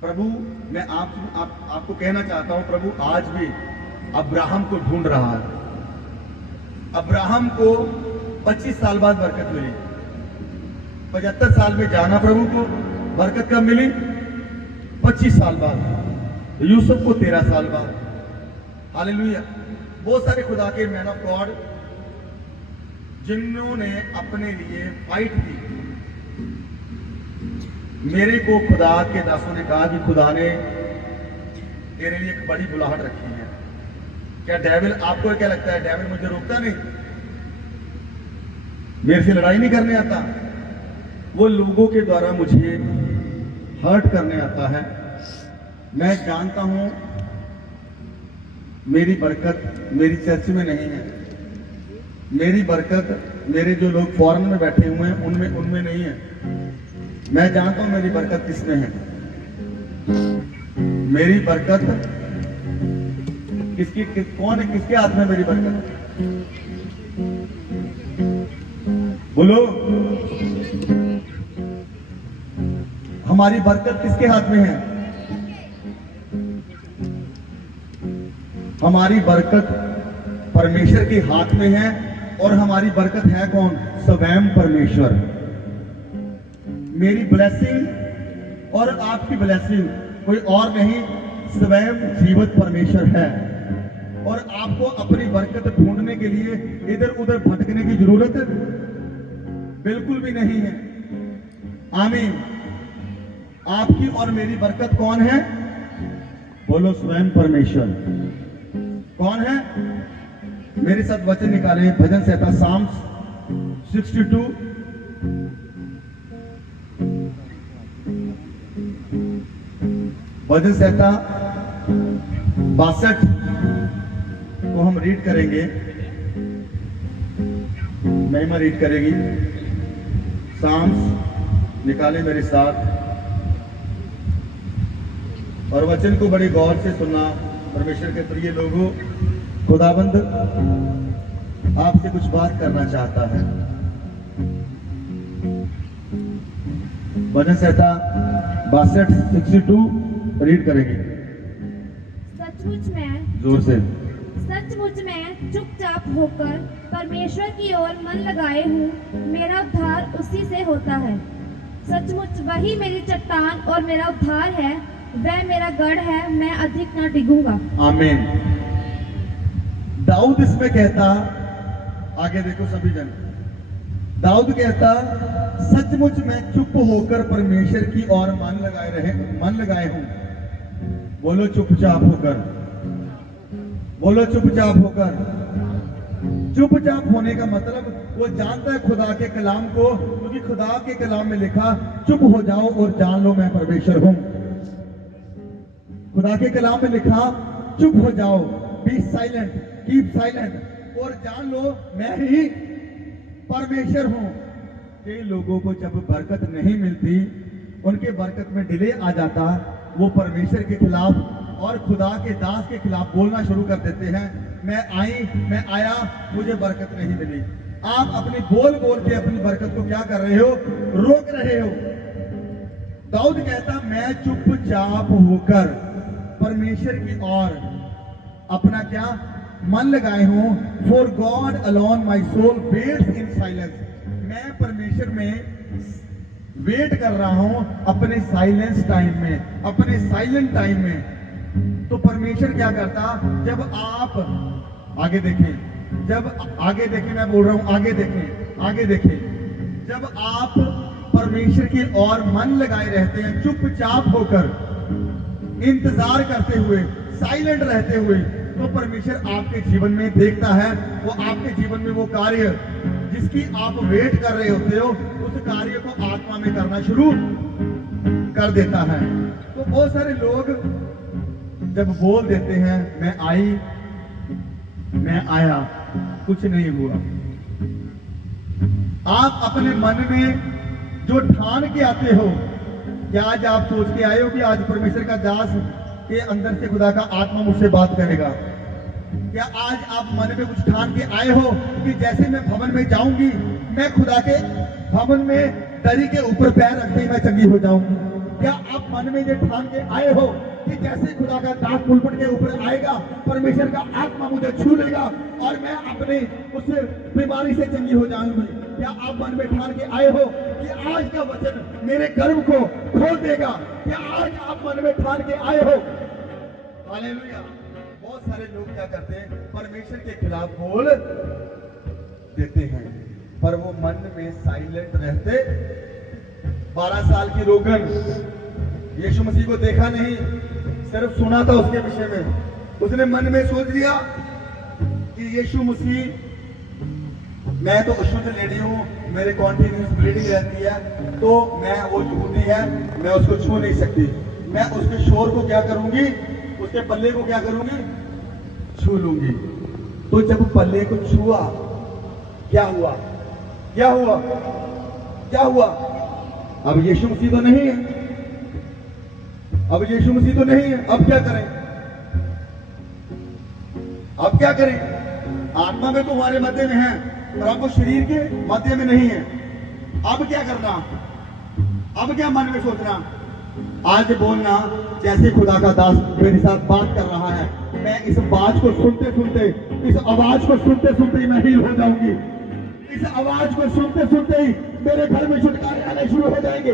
प्रभु मैं आपको कहना चाहता हूं, प्रभु आज भी अब्राहम को ढूंढ रहा है। अब्राहम को 25 साल बाद बरकत मिली, 75 साल में जाना प्रभु को बरकत कब मिली? 25 साल बाद। यूसुफ को 13 साल बाद। हालेलुया। बहुत सारे खुदा के मैन ऑफ गॉड जिन्होंने अपने लिए फाइट की। मेरे को खुदा के दासों ने कहा कि खुदा ने तेरे लिए एक बड़ी बुलाहट रखी है। क्या डेविल, आपको क्या लगता है डेविल मुझे रोकता नहीं, मेरे से लड़ाई नहीं करने आता? वो लोगों के द्वारा मुझे हर्ट करने आता है। मैं जानता हूं मेरी बरकत मेरी चर्च में नहीं है, मेरी बरकत मेरे जो लोग फॉरेन में बैठे हुए हैं उनमें नहीं है। मैं जानता हूं मेरी बरकत किसमें है। मेरी बरकत कौन है, किसके हाथ में मेरी बरकत? बोलो, हमारी बरकत किसके हाथ में है? हमारी बरकत परमेश्वर के हाथ में है। और हमारी बरकत है कौन? स्वयं परमेश्वर। मेरी ब्लेसिंग और आपकी ब्लेसिंग कोई और नहीं, स्वयं जीवित परमेश्वर है। और आपको अपनी बरकत ढूंढने के लिए इधर उधर भटकने की जरूरत बिल्कुल भी नहीं है। आमीन। आपकी और मेरी बरकत कौन है? बोलो, स्वयं परमेश्वर। कौन है? मेरे साथ वचन निकाले, भजन संहिता साम्स 62 भजन संहिता 62 को हम रीड करेंगे। महिमा रीड करेगी। साम्स निकाले मेरे साथ और वचन को बड़ी गौर से सुनना। परमेश्वर के प्रिय लोगों, खुदाबंद आपसे कुछ बात करना चाहता है। भजन संहिता 62 रीड करेंगे। सचमुच में, जोर से। सचमुच में चुपचाप होकर परमेश्वर की ओर मन लगाए हूँ। मेरा उद्धार उसी से होता है। सचमुच वही मेरी चट्टान और मेरा उद्धार है। वह मेरा गढ़ है, मैं अधिक न डिगूंगा। आमीन। दाऊद इसमें कहता, आगे देखो सभी जन, दाऊद कहता, सचमुच मैं चुप होकर परमेश्वर की ओर मन लगाए हूं। बोलो चुपचाप होकर। बोलो चुपचाप होकर। चुपचाप होने का मतलब वो जानता है खुदा के कलाम को, क्योंकि खुदा के कलाम में लिखा, चुप हो जाओ और जान लो मैं परमेश्वर हूं। खुदा के कलाम में लिखा, चुप हो जाओ, बी साइलेंट, कीप साइलेंट, और जान लो मैं ही परमेश्वर हूं। कई लोगों को जब बरकत नहीं मिलती, उनके बरकत में डिले आ जाता, वो परमेश्वर के खिलाफ और खुदा के दास के खिलाफ बोलना शुरू कर देते हैं। मैं आया, मुझे बरकत नहीं मिली। आप अपनी बोल के अपनी बरकत को क्या कर रहे हो? रोक रहे हो। दाऊद कहता, मैं चुपचाप होकर परमेश्वर की ओर अपना क्या मन लगाए हूं। For God alone my soul waits in silence. मैं परमेश्वर में वेट कर रहा हूं अपने साइलेंस टाइम में, अपने साइलेंट टाइम में। तो परमेश्वर क्या करता? जब आप आगे देखें, मैं बोल रहा हूं आगे देखें, जब आप परमेश्वर की ओर मन लगाए रहते हैं, चुपचाप होकर, इंतजार करते हुए, साइलेंट रहते हुए, तो परमेश्वर आपके जीवन में देखता है। वो आपके जीवन में वो कार्य जिसकी आप वेट कर रहे होते हो, उस कार्य को आत्मा में करना शुरू कर देता है। तो बहुत सारे लोग जब बोल देते हैं, मैं आया, कुछ नहीं हुआ। आप अपने मन में जो ठान के आते हो, क्या आज आप सोच के आए हो कि आज परमेश्वर का दास के अंदर से खुदा का आत्मा मुझसे बात करेगा? क्या आज आप मन में कुछ ठान के आए हो कि जैसे मैं भवन में जाऊंगी, मैं खुदा के भवन में दरी के ऊपर पैर रखते ही मैं चंगी हो जाऊंगी? क्या आप मन में ये ठान के आए हो कि जैसे खुदा का दास पुलपट के ऊपर आएगा, परमेश्वर का आत्मा मुझे छू लेगा और मैं अपने उस बीमारी से चंगी हो जाऊंगी? क्या आप मन में ठान के आए हो कि आज का वचन मेरे गर्भ को खोल देगा? क्या आज आप मन में ठान के आए हो? हालेलुया। बहुत सारे लोग क्या करते हैं, परमेश्वर के खिलाफ बोल देते हैं, पर वो मन में साइलेंट रहते। 12 साल की रोगन, यीशु मसीह को देखा नहीं, सिर्फ सुना था उसके विषय में। उसने मन में सोच लिया कि यीशु मसीह, मैं तो अशुद्ध लेडी हूं, मेरे कॉन्टिन्यूस ब्लीडिंग रहती है, तो मैं, वो यहूदी है, मैं उसको छू नहीं सकती। मैं उसके शोर को क्या करूंगी, उसके पल्ले को क्या करूंगी, छू लूंगी। तो जब पल्ले को छुआ, क्या हुआ? क्या हुआ? क्या हुआ? अब यीशु मसीह तो नहीं है, अब यीशु मसीह तो नहीं है। अब क्या करें? अब क्या करें? आत्मा में तो हमारे मध्य में है, पर आपको शरीर के मध्य में नहीं है। अब क्या करना? अब क्या मन में सोचना? आज बोलना जैसे खुदा का दास मेरे साथ बात कर रहा है, मैं इस बात को सुनते सुनते, इस आवाज को सुनते सुनते ही मैं हील हो जाऊंगी। इस आवाज को सुनते सुनते ही मेरे घर में छुटकारे आने शुरू हो जाएंगे।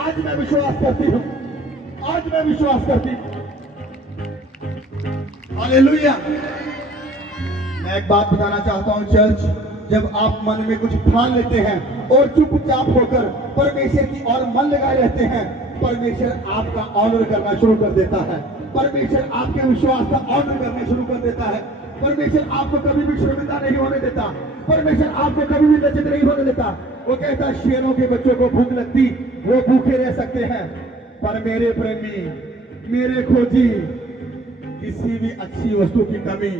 आज मैं विश्वास करती हूँ, आज मैं विश्वास करती हूँ। हालेलुया। मैं एक बात बताना चाहता हूँ चर्च, जब आप मन में कुछ ठान लेते हैं और चुपचाप होकर परमेश्वर की ओर मन लगाए रहते हैं, परमेश्वर आपका ऑनर करना शुरू कर देता है। परमेश्वर आपके विश्वास का ऑनर करना शुरू कर देता है। परमेश्वर आपको कभी भी शर्मिंदा नहीं होने देता। परमेश्वर आपको कभी भी लज्जित नहीं होने देता। वो कहता है, शेरों के बच्चों को भूख लगती, वो भूखे रह सकते हैं, पर मेरे प्रेमी, मेरे खोजी, किसी भी अच्छी वस्तु की कमी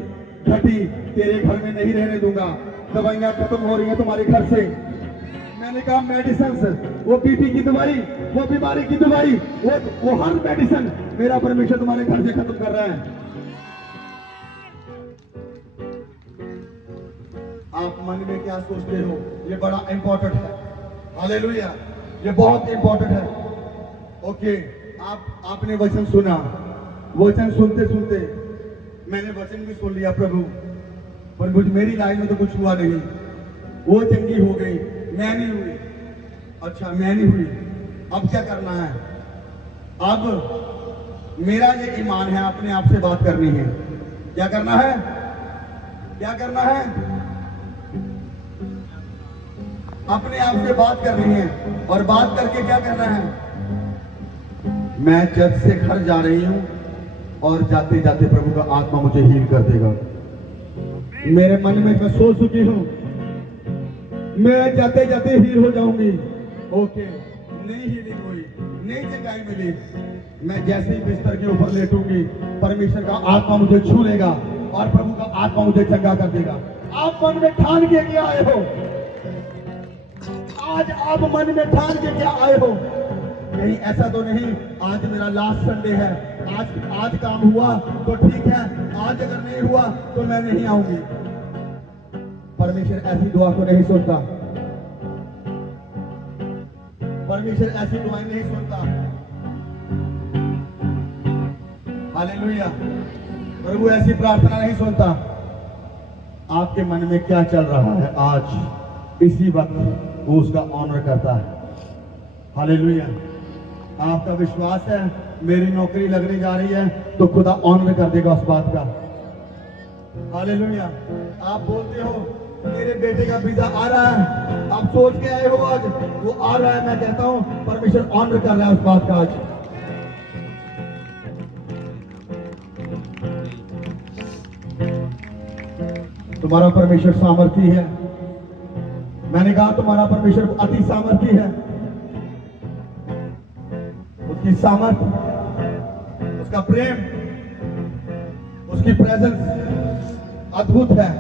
घटी तेरे घर में नहीं रहने दूंगा। दवाइयां खत्म हो रही हैं तुम्हारे घर से। मैंने कहा मेडिसिन, वो बीपी की दवाई, वो बीमारी की दवाई, वो हर मेडिसिन मेरा परमेश्वर तुम्हारे घर से खत्म कर रहा है। आप मन में क्या सोचते हो, ये बड़ा इंपॉर्टेंट है। हालेलुया, ये बहुत इंपॉर्टेंट है। ओके, आपने वचन सुना, वचन सुनते सुनते मैंने वचन भी सुन लिया प्रभु, पर मेरी लाइन में तो कुछ हुआ नहीं। वो चंगी हो गई, मैं नहीं हुई। अच्छा, मैं नहीं हुई, अब क्या करना है? अब मेरा ये ईमान है, अपने आप से बात करनी है। क्या करना है? क्या करना है? अपने आप से बात करनी है। और बात करके क्या करना है? मैं चर्च से घर जा रही हूं और जाते जाते प्रभु का आत्मा मुझे हील कर देगा। मेरे मन में मैं सोच चुकी हूं, मैं जाते जाते हील हो जाऊंगी। ओके, नहीं हीलिंग हुई, नहीं चंगाई मिली, मैं जैसे ही बिस्तर के ऊपर लेटूंगी, परमेश्वर का आत्मा मुझे छू लेगा और प्रभु का आत्मा मुझे चंगा कर देगा। आप मन में ठान के क्या आए हो? आज आप मन में ठान के क्या आए हो? नहीं, ऐसा तो नहीं आज मेरा लास्ट संडे है, आज काम हुआ तो ठीक है, आज अगर नहीं हुआ तो मैं नहीं आऊंगी। परमेश्वर ऐसी दुआ को नहीं सुनता। परमेश्वर ऐसी दुआएं नहीं सुनता। हालेलुया। प्रभु ऐसी प्रार्थना नहीं सुनता। आपके मन में क्या चल रहा है आज, इसी वक्त वो उसका ऑनर करता है। हालेलुया। आपका विश्वास है मेरी नौकरी लगने जा रही है, तो खुदा ऑनर कर देगा उस बात का। हालेलुया। आप बोलते हो मेरे बेटे का वीजा आ रहा है, आप सोच के आए हो आज वो आ रहा है, मैं कहता हूं परमेश्वर ऑनर कर रहा है उस बात का आज। तुम्हारा परमेश्वर सामर्थी है। मैंने कहा तुम्हारा परमेश्वर अति सामर्थी है। उसकी सामर्थ, उसका प्रेम, उसकी प्रेजेंस अद्भुत है।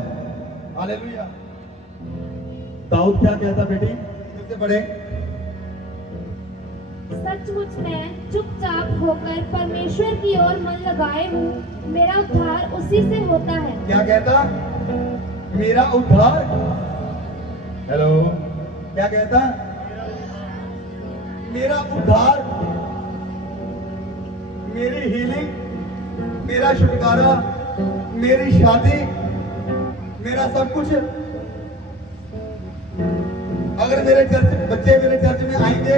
हालेलुया। दाऊद क्या कहता बेटी, किससे पढ़े? सचमुच मैं चुपचाप होकर परमेश्वर की ओर मन लगाए हूँ, मेरा उद्धार उसी से होता है। क्या कहता? मेरा उद्धार। हेलो, क्या कहता? मेरा उद्धार मेरी हीलिंग, मेरा छुटकारा, मेरी शादी, मेरा सब कुछ अगर मेरे बच्चे मेरे चर्च में आएंगे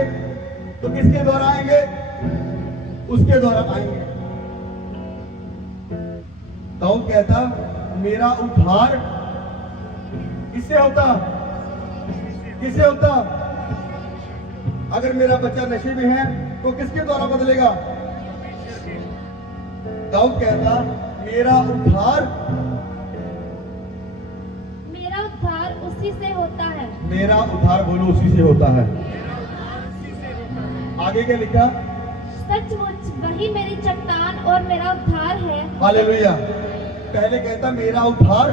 तो किसके द्वारा आएंगे? उसके द्वारा आएंगे। दाऊद कहता मेरा उद्धार किससे होता? किससे होता? अगर मेरा बच्चा नशे में है तो किसके द्वारा बदलेगा? दाऊद कहता मेरा उद्धार उसी से होता है। मेरा उद्धार बोलो उसी से होता है। आगे क्या लिखा? सचमुच वही मेरी चट्टान और मेरा उद्धार है। हालेलुया। पहले कहता मेरा उद्धार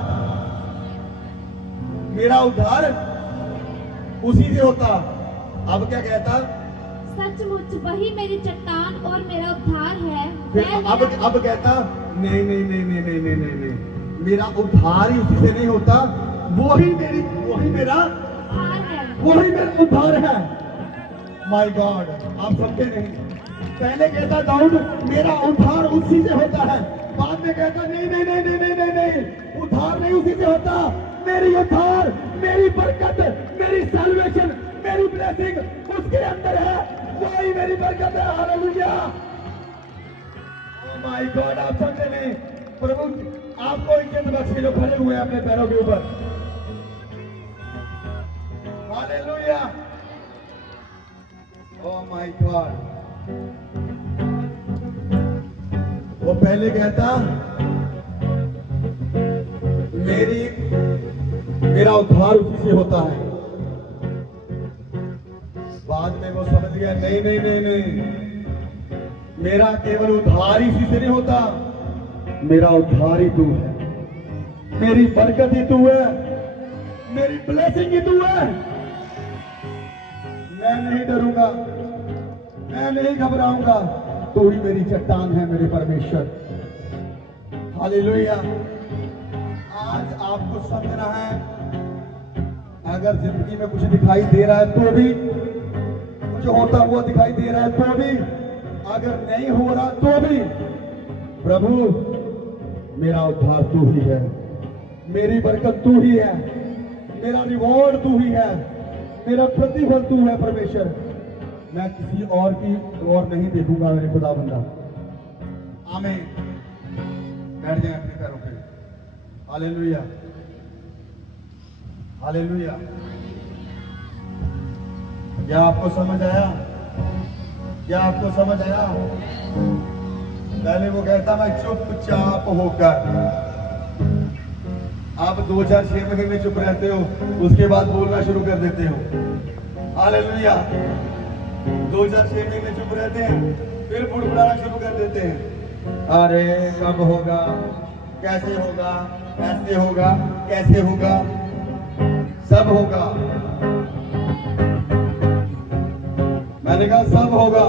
उसी से होता। अब क्या कहता? सचमुच वही मेरी चट्टान और मेरा उद्धार है। अब कहता नहीं नहीं नहीं नहीं नहीं नहीं नहीं नहीं, मेरा उद्धार ही उसी से नहीं होता, वही मेरा उद्धार है। माय गॉड, आप समझे नहीं। पहले कहता दाऊद मेरा उद्धार उसी से होता है, बाद में कहता नहीं नहीं नहीं नहीं नहीं नहीं नहीं, उद्धार नहीं उसी से होता, मेरी उद्धार, मेरी बरकत, मेरी सैल्वेशन, मेरी ब्लेसिंग उसके अंदर है, वही मेरी बरकत है। हालेलुया। ओह माय गॉड, आप समझे नहीं। प्रभु आपको इज्जत बख्शे जो खड़े हुए हैं अपने पैरों के ऊपर। हालेलुया। Oh my God. वो पहले कहता मेरा उद्धार उसी से होता है, बाद में वो समझ गया नहीं नहीं नहीं नहीं, मेरा केवल उद्धार ही इसी से नहीं होता, मेरा उद्धार ही तू है, मेरी बरकत ही तू है, मेरी ब्लेसिंग ही तू है। मैं नहीं डरूंगा, मैं नहीं घबराऊंगा, तू ही मेरी चट्टान है, मेरे परमेश्वर। हालेलुया। आज आपको समझना है, अगर जिंदगी में कुछ दिखाई दे रहा है तो भी, कुछ होता हुआ दिखाई दे रहा है तो भी, अगर नहीं हो रहा तो भी, प्रभु मेरा उद्धार तू ही है, मेरी बरकत तू ही है, मेरा रिवॉर्ड तू ही है, मेरा प्रतिफल तू है परमेश्वर। मैं किसी और की ओर नहीं देखूंगा मेरे खुदा बंदा। आमीन। बैठ जाए अपने पैरों पे। Hallelujah, hallelujah. क्या आपको समझ आया? क्या आपको समझ आया? पहले वो कहता मैं चुपचाप होकर, आप 2-4-6 महीने चुप रहते हो, उसके बाद बोलना शुरू कर देते हो। हालेलुया। 2-4-6 महीने चुप रहते हैं, फिर बुड़बुड़ाना शुरू कर देते हैं। अरे कब होगा, कैसे होगा, ऐसे होगा, कैसे होगा, सब होगा। मैंने कहा सब होगा।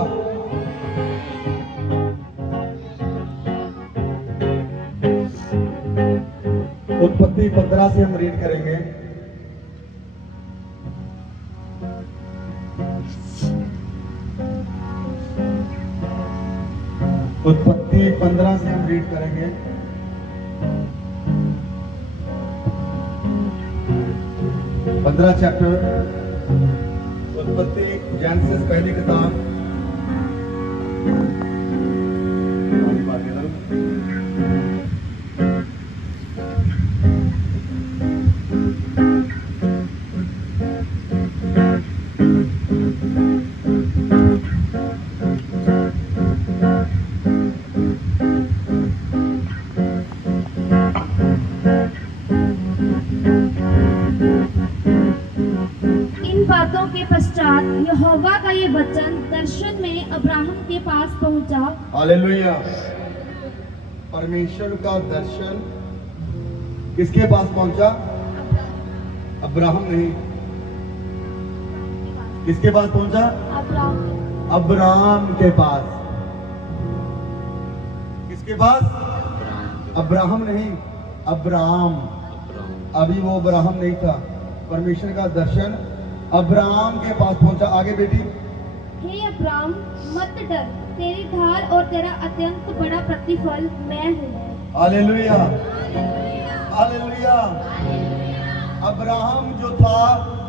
उत्पत्ति 15 से हम रीड करेंगे। उत्पत्ति 15 से हम रीड करेंगे। पंद्रह चैप्टर उत्पत्ति, जेनेसिस पहली किताब। यहोवा का ये वचन दर्शन में अब्राहम के पास पहुंचा। हालेलुया। परमेश्वर का दर्शन किसके पास पहुंचा? अब्राहम नहीं, किसके पास पहुंचा? अब्राहम के पास। किसके पास? अब्राहम नहीं, अब्राहम। अभी वो अब्राहम नहीं था। परमेश्वर का दर्शन अब्राहम के पास पहुंचा। आगे बेटी, हे अब्राहम, मत डर, तेरी ढाल और तेरा अत्यंत बड़ा प्रतिफल मैं हूँ। Hallelujah, hallelujah. अब्राहम जो था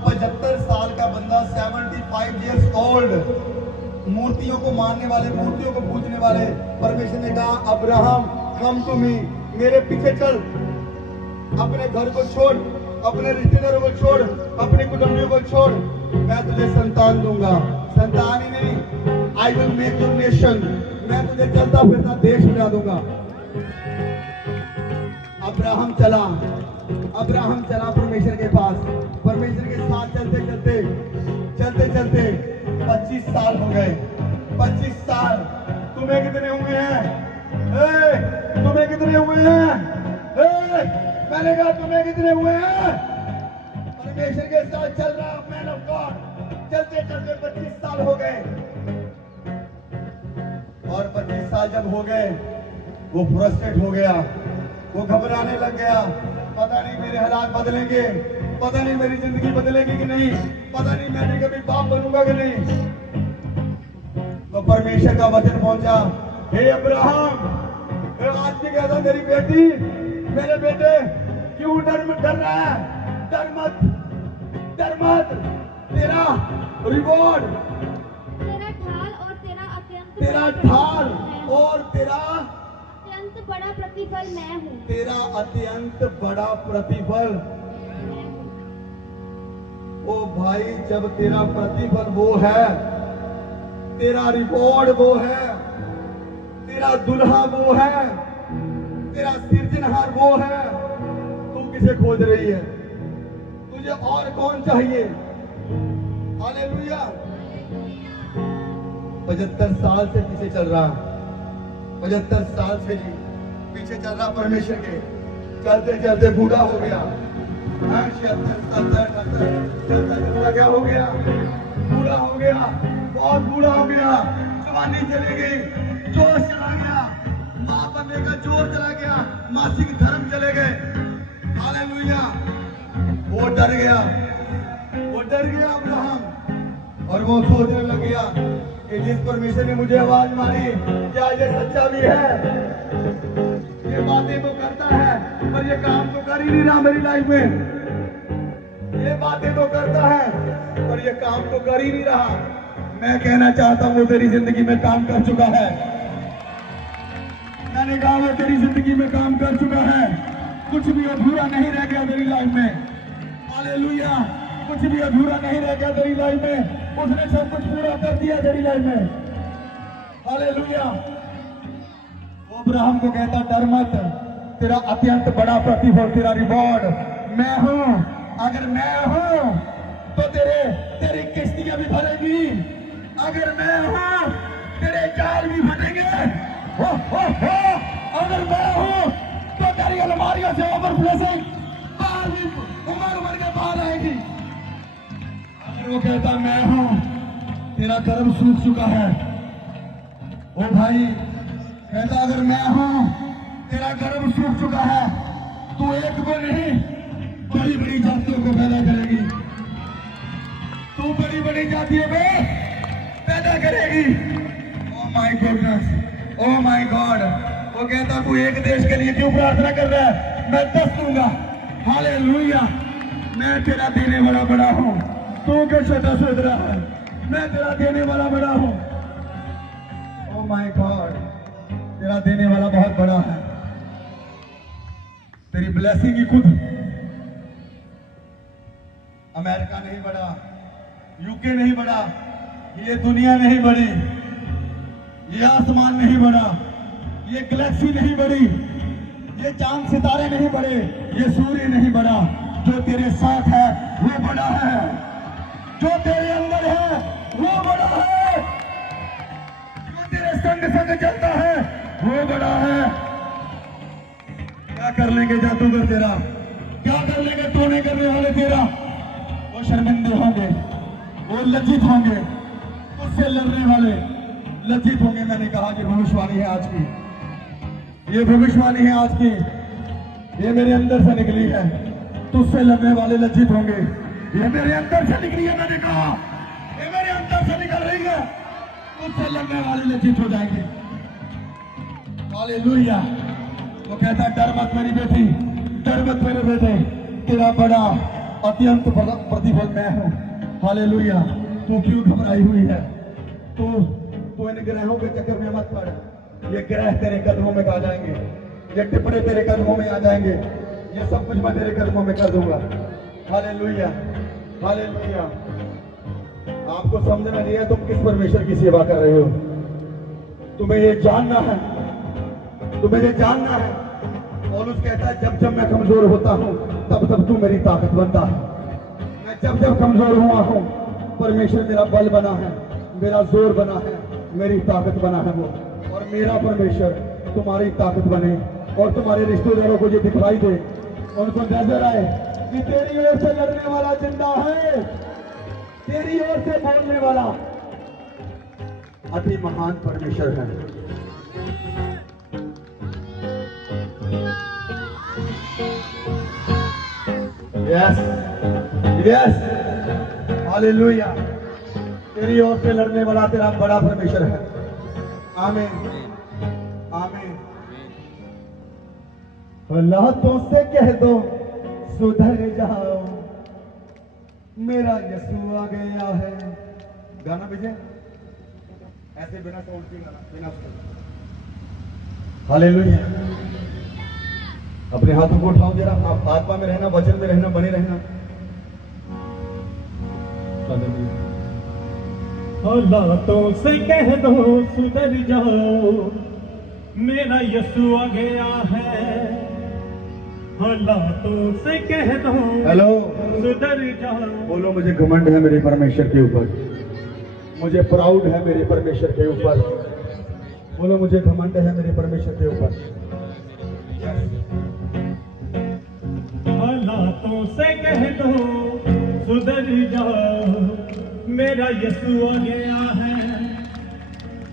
75 साल का बंदा, 75 इयर्स ओल्ड, मूर्तियों को मानने वाले, मूर्तियों को पूजने वाले, परमेश्वर ने कहा अब्राहम कम टू मी, मेरे पीछे चल, अपने घर को छोड़, अपने रिश्तेदारों को छोड़, अपनी कुटुंबियों को छोड़, मैं तुझे संतान दूंगा। संतान ही नहीं, I will make you nation, मैं तुझे चलता फिरता देश बना दूंगा। अब्राहम चला, अब्राहम चला परमेश्वर के पास, परमेश्वर के साथ चलते चलते चलते चलते 25 साल हो गए। 25 साल। तुम्हें कितने हुए हैं? तुम्हें कितने हुए हैं? मैंने कहा तुम्हें कितने हुए हैं? परमेश्वर के साथ चल रहा मैन ऑफ गॉड, चलते चलते 25 साल हो गए। और 25 साल जब हो गए, वो फ्रस्ट्रेट हो गया, वो घबराने लग गया। पता नहीं मेरे हालात बदलेंगे, पता नहीं मेरी जिंदगी बदलेगी कि नहीं, पता नहीं मैं भी कभी बाप बनूंगा कि नहीं। तो परमेश्वर का वचन पहुंचा, हे अब्राहम, आज भी कहता मेरी बेटी, मेरे बेटे, क्यों डर रहा है? डर मत, डर मत, तेरा रिवॉर्ड, तेरा ढाल और तेरा अत्यंत तेरा ढाल और तेरा अत्यंत बड़ा प्रतिफल मैं हूँ। तेरा अत्यंत बड़ा प्रतिफल। ओ भाई, जब तेरा प्रतिफल वो है, तेरा रिवॉर्ड वो है, तेरा दुल्हा वो है, तेरा सिरजनहार वो है, तू किसे खोज रही है? तुझे और कौन चाहिए? हालेलुया। 75 साल से पीछे चल रहा, 75 साल से जी पीछे चल रहा परमेश्वर के, चलते चलते बूढ़ा हो गया। 76, 70, 70 चलता चलता क्या हो गया? बूढ़ा हो गया, बहुत बूढ़ा हो गया। जवानी चली गई, जोश चला गया, मां बनने का जोर चला गया, मासिक धर्म चले गए। हालेलुया। वो डर गया, वो डर गया अब्राहम, और वो सोचने लग गया कि जिस परमेश्वर ने मुझे आवाज मारी, क्या ये सच्चा भी है? ये बातें तो करता है, पर ये काम तो कर ही नहीं रहा मेरी लाइफ में। ये बातें तो करता है, पर ये काम तो कर ही नहीं रहा। मैं कहना चाहता हूँ वो तेरी जिंदगी में काम कर चुका है। मैंने कहा वो तेरी जिंदगी में काम कर चुका है। कुछ भी अधूरा नहीं रह गया तेरी लाइफ में। हालेलुया। कुछ भी अधूरा नहीं रह गया तेरी लाइफ में। उसने सब कुछ पूरा कर दिया तेरी लाइफ में। हालेलुया। वो अब्राहम को कहता डर मत, तेरा अत्यंत बड़ा प्रतिफल, तेरा रिवॉर्ड मैं हूं। अगर मैं हूं तो तेरी किश्तियां भी भरेगी। अगर मैं हूं तेरे जाल भी भरेंगे। हो अगर मैं हूं तो तेरी अलमारियों से ओवरफ्लोइंग बाहर भी उमर के बाहर आएगी। अगर वो कहता मैं हूं, तेरा कर्म सूख चुका है। ओ भाई कहता अगर मैं हूं, तेरा कर्म सूख चुका है। तू एक को नहीं, बड़ी बड़ी जातियों को पैदा करेगी। तू बड़ी बड़ी जातियों में पैदा करेगी। Oh my goodness, oh my God. वो कहता तू एक देश के लिए क्यों प्रार्थना कर रहा है? मैं 10 दूंगा। हालेलुया। मैं तेरा देने वाला बड़ा हूं। तू क्या छोटा सोच रहा है? मैं तेरा देने वाला बड़ा हूं। ओ माय गॉड, तेरा देने वाला बहुत बड़ा है। तेरी ब्लेसिंग ही खुद। अमेरिका नहीं बढ़ा, यूके नहीं बढ़ा, ये दुनिया नहीं बढ़ी, ये आसमान नहीं बढ़ा, ये गैलेक्सी नहीं बढ़ी, ये चांद सितारे नहीं बढ़े, ये सूर्य नहीं बढ़ा। जो तेरे साथ है वो बड़ा है, जो तेरे अंदर है वो बड़ा है, जो तेरे संग संग चलता है वो बड़ा है। क्या कर लेंगे जादूगर तेरा? क्या कर लेंगे टोने करने वाले तेरा? वो शर्मिंदे होंगे, वो लज्जित होंगे, उससे लड़ने वाले लज्जित होंगे। मैंने कहा ये भविष्यवाणी है आज की, ये भविष्यवाणी है आज की, ये मेरे अंदर से निकली है। तुझसे लड़ने वाले लज्जित होंगे। ये मेरे अंदर से निकली है। मैंने कहा ये मेरे अंदर से निकल रही है। उससे लड़ने वाले ने जीत हो जाएंगे। हालेलुया। वो कहता है डर मत मेरी बेटी, डर मत मेरे बेटे, तेरा बड़ा अत्यंत प्रतिफल मैं हूँ। हालेलुया। तू क्यों घबराई हुई है? तू इन ग्रहों के चक्कर में मत पड़। ये ग्रह तेरे कदमों में आ जाएंगे, ये टिप्पणे तेरे कदमों में आ जाएंगे, ये सब कुछ मैं तेरे कदमों में कर दूंगा। Hallelujah, hallelujah. आपको समझना नहीं है तुम किस परमेश्वर की सेवा कर रहे हो। तुम्हें ये जानना है, तुम्हें ये जानना है। पौलुस कहता है जब जब मैं कमजोर होता हूँ तब तब तू मेरी ताकत बनता है। मैं जब जब कमजोर हुआ हूँ परमेश्वर मेरा बल बना है, मेरा जोर बना है, मेरी ताकत बना है वो। और मेरा परमेश्वर तुम्हारी ताकत बने और तुम्हारे रिश्तेदारों को ये दिखलाई दे, उनको नजर आए कि तेरी ओर से लड़ने वाला जिंदा है, तेरी ओर से बोलने वाला अति महान परमेश्वर है। Yes yes, hallelujah. तेरी ओर से लड़ने वाला तेरा बड़ा परमेश्वर है। आमीन आमीन। हालातों से कह दो सुधर जाओ, मेरा यीशु आ गया है। गाना विजय ऐसे बिना साउंड के गाना, बिना हालेलुया। अपने हाथों को उठाओ जरा, आप आत्मा में रहना, वचन में रहना, बने रहना। हालातों से कह दो सुधर जाओ, मेरा यीशु आ गया है। हालातों से कह दो हेलो, सुधर जाओ। बोलो मुझे घमंड है मेरे परमेश्वर के ऊपर, मुझे प्राउड है मेरे परमेश्वर के ऊपर। बोलो मुझे घमंड है मेरे परमेश्वर के ऊपर। हालातों से कह दो सुधर जाओ, मेरा यीशु आ गया है।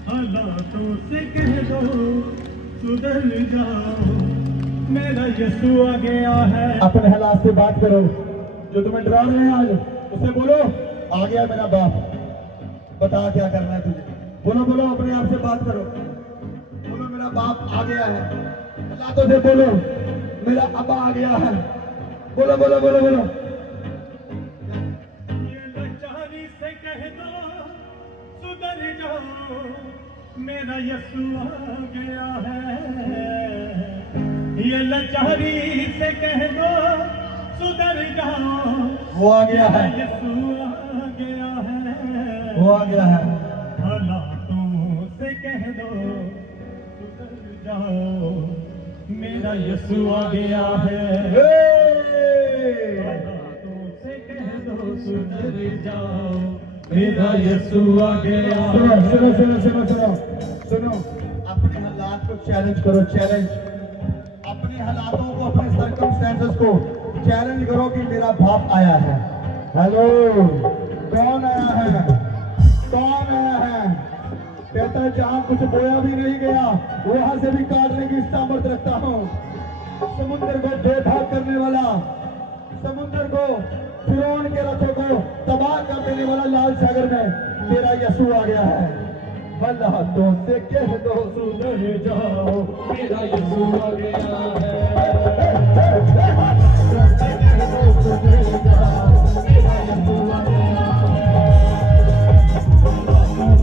हालातों से कह दो सुधर जाओ, मेरा यीशु आ गया है। अपने हालात से बात करो, जो तुम्हें डरा रहे हैं आज उससे बोलो आ गया मेरा बाप, बता क्या करना है तुझे। बोलो बोलो, अपने आप से बात करो, बोलो मेरा बाप आ गया है। हालातों से बोलो मेरा अब्बा आ गया है। बोलो बोलो बोलो बोलो। ये लाचारी से कह दो सुधर जाओ, मेरा यीशु आ गया है। ये लाचारी से कह दो सुधर जाओ, वो आ गया है, यीशु आ गया है। वो आ गया है। हालातों से कह दो सुधर जाओ, मेरा यीशु आ गया है। हालातों से कह दो सुधर जाओ, मेरा यीशु आ गया। सुनो सुनो सुनो सुनो सुनो सुनो, अपने हालात को चैलेंज करो, चैलेंज। अपने हालातों को, अपने सर्कमस्टेंसेस को चैलेंज करो कि मेरा बाप आया है। हेलो, कौन आया है? कौन आया है? कहता है जहां कुछ बोया भी नहीं गया वहां से भी काटने की सामर्थ रखता हूं। समुद्र को बेभाग करने वाला, समुद्र को, फिरौन के रथों को तबाह कर देने वाला लाल सागर में तेरा यीशु आ गया है। हालातों से कह दो सुधर जाओ, मेरा यीशु आ गया है।